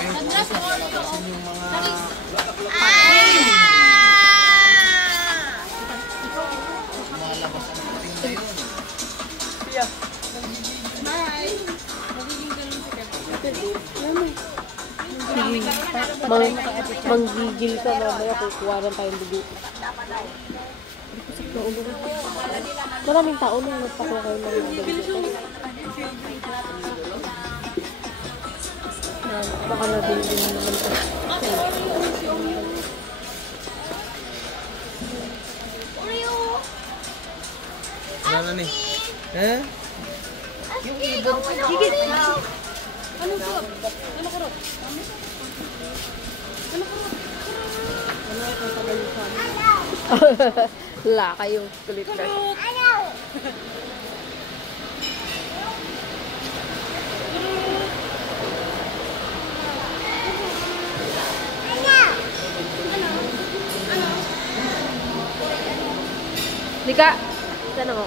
Andras, Oreo. Yung mga... Malabas ang pating na yun. Siya. Bye. Magiging ganun si Manggigil ka mamaya, kukuha lang tayong dugo. Maraming tao nung nagpakuha kayo ng dugo. Baka nabili naman ito. Ano na ni? Eh? Yung ibon. Higit. Ano ko? Ano ko? Ano ko? Ano ito sa galusan? Wala kayo. Kulit ka. Lika! Saan ako?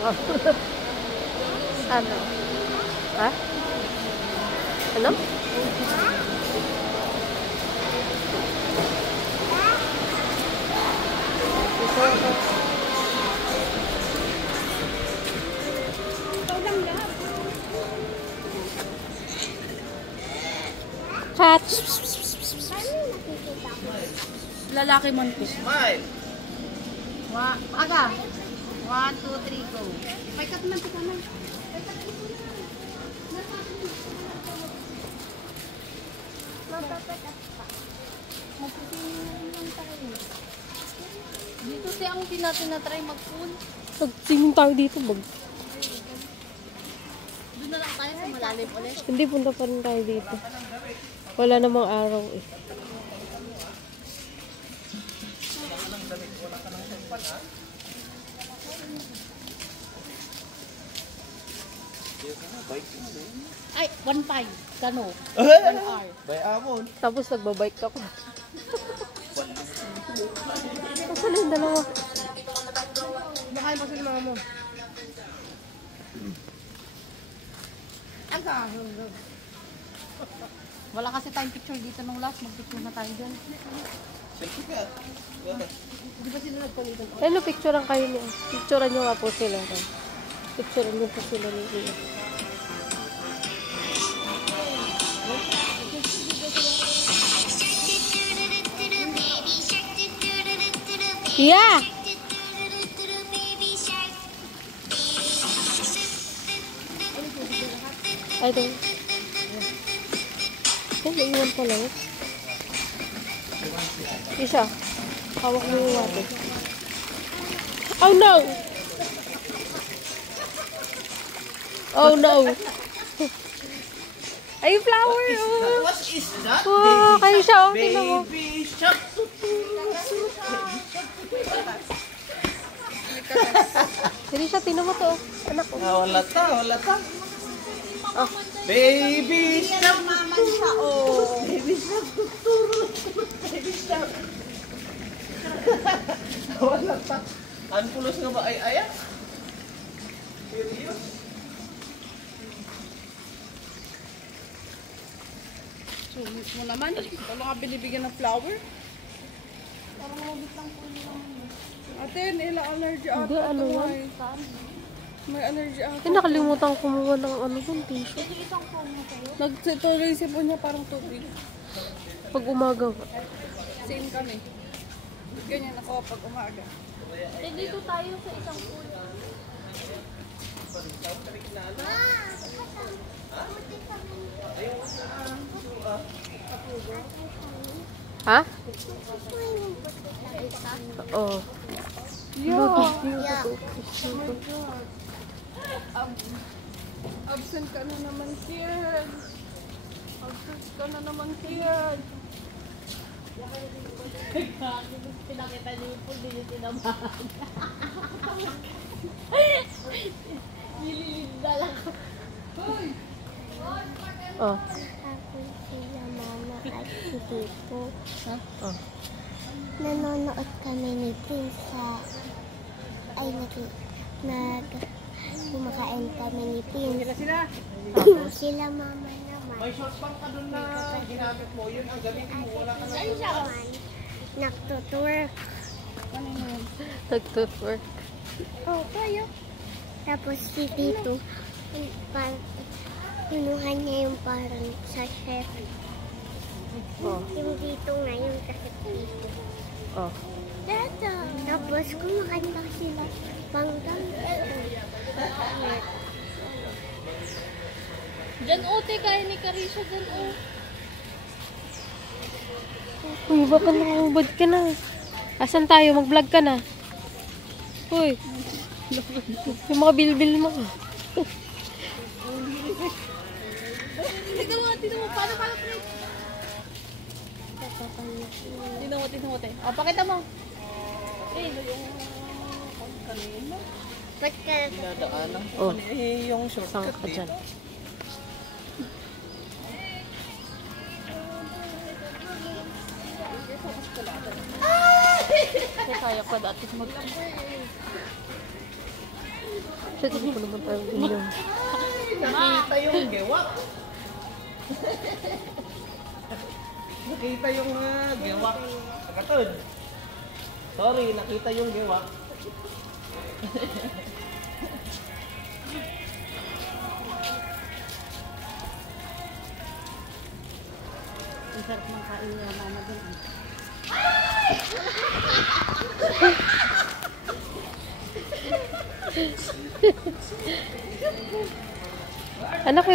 Ano? Ha? Ano? Cat! Lalaki man po. Smile! Aga. 1, 2, 3, go. May kat man tika na. Dito siya ang tinatry mag-pool. Pag-singin tayo dito, bag. Doon na lang tayo sa malalim ulit. Hindi, punta pa rin tayo dito. Wala namang araw eh. Ay, 1.5. Kano? 1 hour. Bay amon. Tapos nagbabike ako. Saan yung dalawa? Bakain pa sila mga mo. Wala kasi tayong picture dito nung last. Mag-picture na tayo dyan. Selfie ka. Di ba sila nagpalitan? Ano, picturean kayo niya. Picturean nyo nga po sila. Picturean nyo po sila ni Iya. Iya! Ay, ito. Ay, naiwan pala yun. Isa. Hawak mo yung water. Oh no! Oh no! Ay, flower! Oh! What is that? Wow, kayo siya. Oh, tingnan mo. Baby shark. Hindi siya, tingnan mo to. Anak ko. Wala ta, wala ta. Oh. Baby shark. Maman siya, oh. Baby shark. Baby shark. Wala ta. Ang pulos nga ba ay ayak? Serious? Sulit mo naman. Wala ka binibigyan ng flower? Parang mabit lang po nila. Ate, nila allergy ata. Hindi, ano yan? May allergy ata. Eh, nakalimutan kumuha ng ano dun, tissue. Nagtuloy si po niya parang tubig. Pag umaga. Same kami. Ganyan ako pag umaga. Dito tayo sa isang pool. Ha? Oo. Absent ka na naman, kid. Absent ka na naman, kid. Pinakita niyo yung pool, hindi niyo tinabahan. Nililid na lang. Oh. Ako sila mama at si Tito. Oh. Nanonood kami ni Prince kumakain kami ni Prince. Sila sila. Tapos sila mama naman. May short pang ka dun na ginamit mo, yun ang gamitin mo. Wala ka na. Nagtuturk. Ano yun? Nag-toothwork. Oh, tayo. Tapos si Tito, punuhan niya yung parang sa chef. Oh. Yung dito nga, yung takip dito. Oh. Dada. Tapos kumakanta sila panggang Diyan, ote, kaya ni Carisha dyan, Uy, baka nakahubad ka na. Asan tayo? Mag-vlog ka na. Uy. Yung mga bilbil mo. Tignan mo, paano? Tignan mo, te. O, pakita mo. Yung kanina. Ba't ka Dadaanan ko. Oh. Yung Saan shortcut ka dyan? dito. Kaya ko dati mag... Sa tingin ko naman tayo inyong. Nakita yung gewak. Nakita yung gewak. Agatod. Sorry, nakita yung gewak. Ang sarap ng kain niya, mama dun. Anak ko,